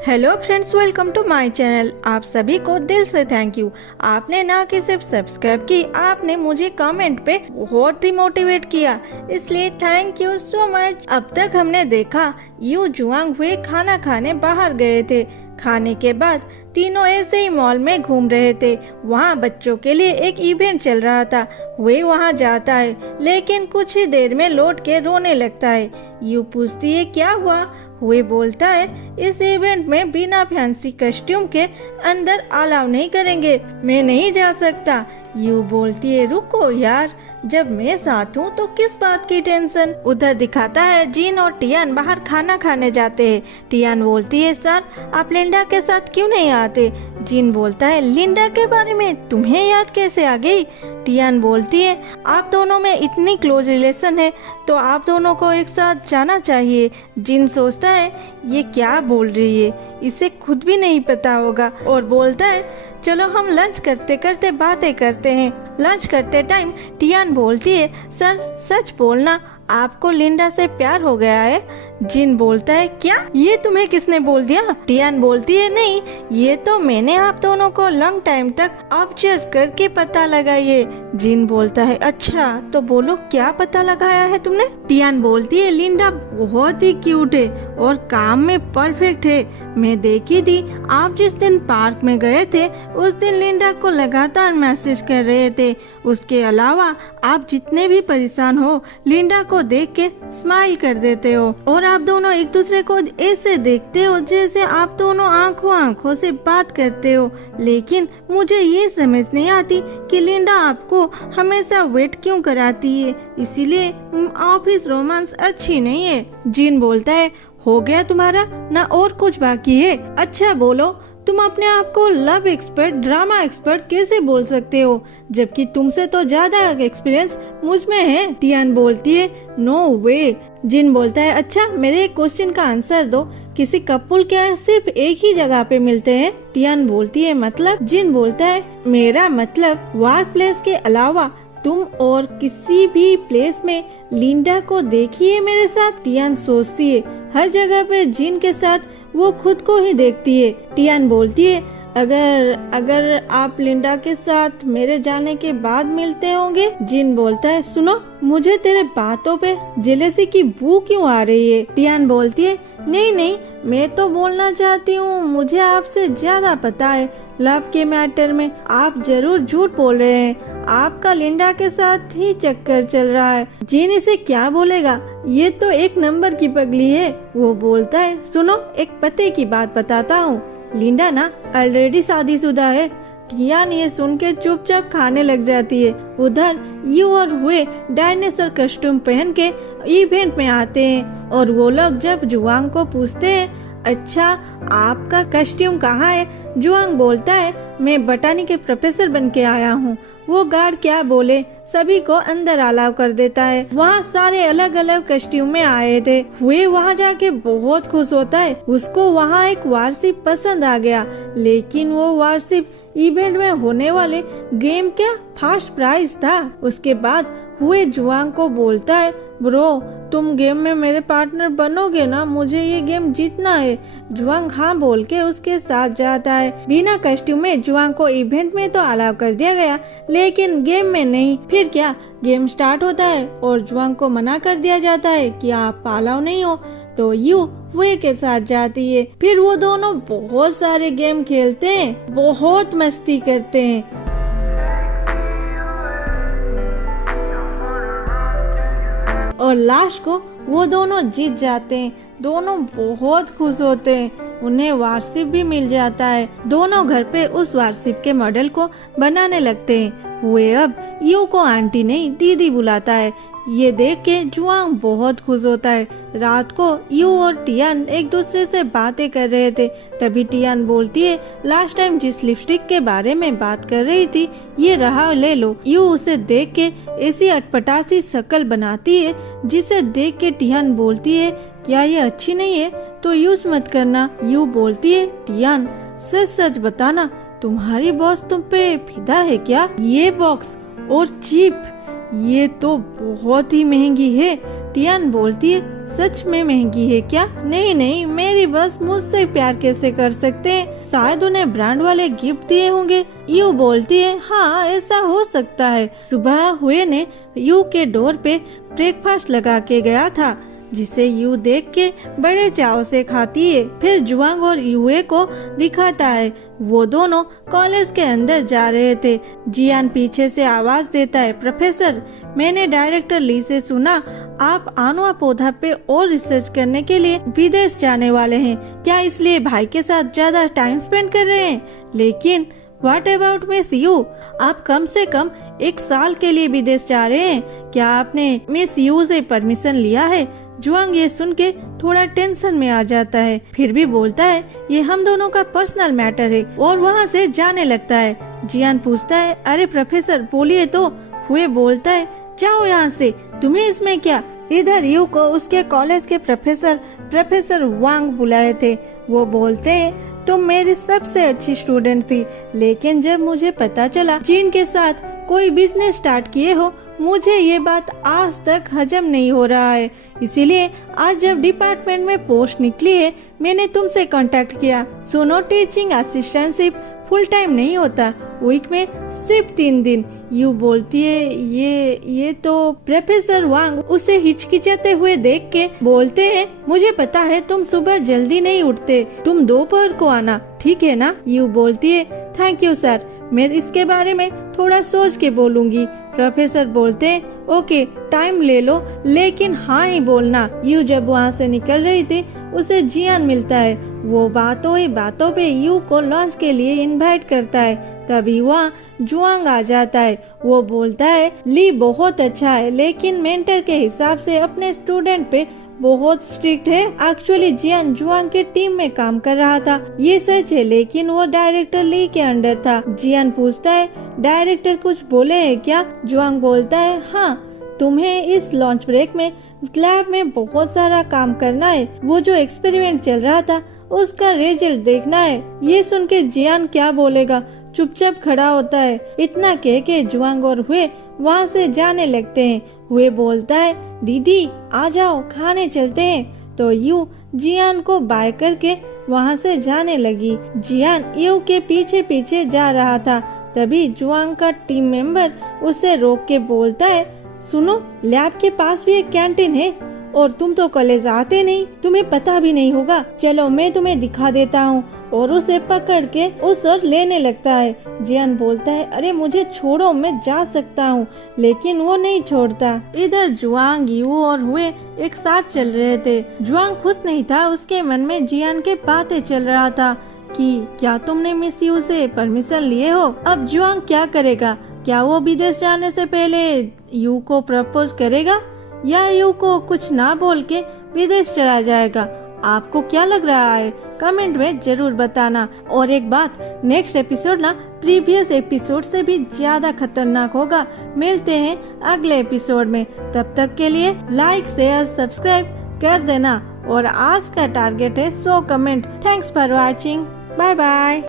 Hello friends, welcome to my channel. आप सभी को दिल से थैंक यू। आपने ना कि सिर्फ सब्सक्राइब की, आपने मुझे कमेंट पे बहुत ही मोटिवेट किया, इसलिए थैंक यू सो मच। अब तक हमने देखा यू जुआंग हुए खाना खाने बाहर गए थे। खाने के बाद तीनों ऐसे ही मॉल में घूम रहे थे। वहाँ बच्चों के लिए एक इवेंट चल रहा था। वे वहाँ जाता है, लेकिन कुछ ही देर में लौट के रोने लगता है। यू पूछती है क्या हुआ। हुए बोलता है इस इवेंट में बिना फैंसी कस्ट्यूम के अंदर अलाउ नहीं करेंगे, मैं नहीं जा सकता। यू बोलती है रुको यार, जब मैं साथ हूँ तो किस बात की टेंशन। उधर दिखाता है जिन और टियान बाहर खाना खाने जाते हैं। टियान बोलती है सर आप लिंडा के साथ क्यों नहीं आते। जिन बोलता है लिंडा के बारे में तुम्हें याद कैसे आ गई। टियान बोलती है आप दोनों में इतनी क्लोज रिलेशन है तो आप दोनों को एक साथ जाना चाहिए। जिन सोचता है ये क्या बोल रही है, इसे खुद भी नहीं पता होगा, और बोलता है चलो हम लंच करते करते बातें करते हैं। लंच करते टाइम टियान बोलती है सर सच बोलना आपको लिंडा से प्यार हो गया है। जिन बोलता है क्या, ये तुम्हें किसने बोल दिया। टियान बोलती है नहीं, ये तो मैंने आप दोनों को लॉन्ग टाइम तक ऑब्जर्व करके पता लगाई है। जिन बोलता है अच्छा तो बोलो क्या पता लगाया है तुमने। टियान बोलती है लिंडा बहुत ही क्यूट है और काम में परफेक्ट है। मैं देखी थी आप जिस दिन पार्क में गए थे उस दिन लिंडा को लगातार मैसेज कर रहे थे। उसके अलावा आप जितने भी परेशान हो लिंडा को देख के स्माइल कर देते हो, और आप दोनों एक दूसरे को ऐसे देखते हो जैसे आप दोनों आंखों आंखों से बात करते हो। लेकिन मुझे ये समझ नहीं आती कि लिंडा आपको हमेशा वेट क्यों कराती है, इसीलिए ऑफिस रोमांस अच्छी नहीं है। जिन बोलता है हो गया तुम्हारा ना और कुछ बाकी है। अच्छा बोलो तुम अपने आप को लव एक्सपर्ट ड्रामा एक्सपर्ट कैसे बोल सकते हो, जबकि तुमसे तो ज्यादा एक्सपीरियंस मुझ में है। टियान बोलती है नो वे। जिन बोलता है अच्छा मेरे क्वेश्चन का आंसर दो, किसी कपल क्या सिर्फ एक ही जगह पे मिलते हैं। टियान बोलती है मतलब। जिन बोलता है मेरा मतलब वर्क प्लेस के अलावा तुम और किसी भी प्लेस में लिंडा को देखिए मेरे साथ। टियान सोचती है हर जगह पे जिन के साथ वो खुद को ही देखती है। टियान बोलती है अगर आप लिंडा के साथ मेरे जाने के बाद मिलते होंगे। जिन बोलता है सुनो मुझे तेरे बातों पे जेलेसी की बू क्यों आ रही है। टियान बोलती है नहीं मैं तो बोलना चाहती हूँ मुझे आपसे ज्यादा पता है लव के मैटर में। आप जरूर झूठ बोल रहे हैं, आपका लिंडा के साथ ही चक्कर चल रहा है। जिन इसे क्या बोलेगा, ये तो एक नंबर की पगली है। वो बोलता है सुनो एक पते की बात बताता हूँ, लिंडा ना ऑलरेडी शादीशुदा है। टियान ये सुन के चुपचाप खाने लग जाती है। उधर यू और हुए डायनासोर कस्ट्यूम पहन के इवेंट में आते हैं, और वो लोग जब जुआंग को पूछते हैं अच्छा आपका कस्ट्यूम कहाँ है। जुआंग बोलता है मैं बटानी के प्रोफेसर बन के आया हूँ। वो गार्ड क्या बोले सभी को अंदर अलाउ कर देता है। वहाँ सारे अलग अलग कस्ट्यूम में आए थे। हुए वहाँ जाके बहुत खुश होता है, उसको वहाँ एक वारशिप पसंद आ गया, लेकिन वो वारशिप इवेंट में होने वाले गेम क्या फर्स्ट प्राइज था। उसके बाद हुए जुआंग को बोलता है ब्रो तुम गेम में मेरे पार्टनर बनोगे ना, मुझे ये गेम जीतना है। जुआंग हाँ बोल के उसके साथ जाता है। बिना कस्ट्यूम में जुआंग को इवेंट में तो अलाउ कर दिया गया, लेकिन गेम में नहीं। फिर क्या गेम स्टार्ट होता है और जुआंग को मना कर दिया जाता है कि आप अलाउ नहीं हो, तो यू वे के साथ जाती है। फिर वो दोनों बहुत सारे गेम खेलते हैं, बहुत मस्ती करते हैं। और लास्ट को वो दोनों जीत जाते हैं। दोनों बहुत खुश होते हैं, उन्हें वारशिप भी मिल जाता है। दोनों घर पे उस वारशिप के मॉडल को बनाने लगते हैं। हुए अब यू को आंटी नहीं दीदी बुलाता है। ये देख के जुआंग बहुत खुश होता है। रात को यू और टियान एक दूसरे से बातें कर रहे थे, तभी टियान बोलती है लास्ट टाइम जिस लिपस्टिक के बारे में बात कर रही थी ये रहा ले लो। यू उसे देख के ऐसी अटपटासी शक्ल बनाती है जिसे देख के टियान बोलती है क्या ये अच्छी नहीं है तो यूज मत करना। यू बोलती है टियान सच सच बताना तुम्हारी बॉस तुम पे फिदा है क्या। ये बॉक्स और चिप ये तो बहुत ही महंगी है। टियान बोलती है सच में महंगी है क्या? नहीं नहीं, मेरी बस मुझसे प्यार कैसे कर सकते हैं? शायद उन्हें ब्रांड वाले गिफ्ट दिए होंगे। यू बोलती है, हाँ ऐसा हो सकता है। सुबह हुए ने यू के डोर पे ब्रेकफास्ट लगा के गया था, जिसे यू देख के बड़े चाव से खाती है। फिर जुआंग और यूए को दिखाता है। वो दोनों कॉलेज के अंदर जा रहे थे। जियान पीछे से आवाज देता है, प्रोफेसर, मैंने डायरेक्टर ली से सुना आप आनुआ पौधा पे और रिसर्च करने के लिए विदेश जाने वाले हैं। क्या इसलिए भाई के साथ ज्यादा टाइम स्पेंड कर रहे हैं? लेकिन व्हाट अबाउट मिस यू? आप कम से कम 1 साल के लिए विदेश जा रहे हैं। क्या आपने मिस यू से परमिशन लिया है? जुआंग ये सुन के थोड़ा टेंशन में आ जाता है, फिर भी बोलता है ये हम दोनों का पर्सनल मैटर है, और वहाँ से जाने लगता है। जियान पूछता है, अरे प्रोफेसर बोलिए तो। हुए बोलता है, जाओ यहाँ से, तुम्हें इसमें क्या? इधर यू को उसके कॉलेज के प्रोफेसर वांग बुलाए थे। वो बोलते हैं, तुम मेरी सबसे अच्छी स्टूडेंट थी, लेकिन जब मुझे पता चला जिन के साथ कोई बिजनेस स्टार्ट किए हो, मुझे ये बात आज तक हजम नहीं हो रहा है। इसीलिए आज जब डिपार्टमेंट में पोस्ट निकली है, मैंने तुमसे कांटेक्ट किया। सुनो, टीचिंग असिस्टेंटशिप फुल टाइम नहीं होता, वीक में सिर्फ 3 दिन। यू बोलती है, ये तो प्रोफेसर वांग उसे हिचकिचाते हुए देख के बोलते हैं, मुझे पता है तुम सुबह जल्दी नहीं उठते, तुम दोपहर को आना, ठीक है ना? यू बोलती है, थैंक यू सर, मैं इसके बारे में थोड़ा सोच के बोलूंगी। प्रोफेसर बोलते हैं, ओके टाइम ले लो, लेकिन हाँ ही बोलना। यू जब वहाँ से निकल रही थी, उसे जियान मिलता है। वो बातों ही बातों पे यू को लंच के लिए इनवाइट करता है। तभी वहाँ जुआंग आ जाता है। वो बोलता है, ली बहुत अच्छा है, लेकिन मेंटर के हिसाब से अपने स्टूडेंट पे बहुत स्ट्रिक्ट है। एक्चुअली जियान जुआंग के टीम में काम कर रहा था, ये सच है, लेकिन वो डायरेक्टर ली के अंडर था। जियान पूछता है, डायरेक्टर कुछ बोले है क्या? जुआंग बोलता है, हाँ, तुम्हें इस लॉन्च ब्रेक में लैब में बहुत सारा काम करना है। वो जो एक्सपेरिमेंट चल रहा था, उसका रिजल्ट देखना है। ये सुन के जियान क्या बोलेगा, चुपचाप खड़ा होता है। इतना कह के जुआंग और हुए वहाँ से जाने लगते हैं। हुए बोलता है, दीदी आ जाओ, खाने चलते हैं। तो यू जियान को बाय करके वहाँ से जाने लगी। जियान यू के पीछे पीछे जा रहा था। तभी जुआंग का टीम मेंबर उसे रोक के बोलता है, सुनो, लैब के पास भी एक कैंटीन है, और तुम तो कॉलेज आते नहीं, तुम्हें पता भी नहीं होगा। चलो मैं तुम्हें दिखा देता हूँ। और उसे पकड़ के उस ओर लेने लगता है। जियान बोलता है, अरे मुझे छोड़ो, मैं जा सकता हूँ, लेकिन वो नहीं छोड़ता। इधर जुआंग, यू और हुए एक साथ चल रहे थे। जुआंग खुश नहीं था, उसके मन में जियान के बातें चल रहा था कि क्या तुमने मिस यू से परमिशन लिए हो? अब जुआंग क्या करेगा? क्या वो विदेश जाने से पहले यू को प्रपोज करेगा, या यू को कुछ ना बोल के विदेश चला जाएगा? आपको क्या लग रहा है? कमेंट में जरूर बताना। और एक बात, नेक्स्ट एपिसोड ना प्रीवियस एपिसोड से भी ज्यादा खतरनाक होगा। मिलते हैं अगले एपिसोड में, तब तक के लिए लाइक शेयर सब्सक्राइब कर देना। और आज का टारगेट है 100 comment. Thanks for watching, bye bye.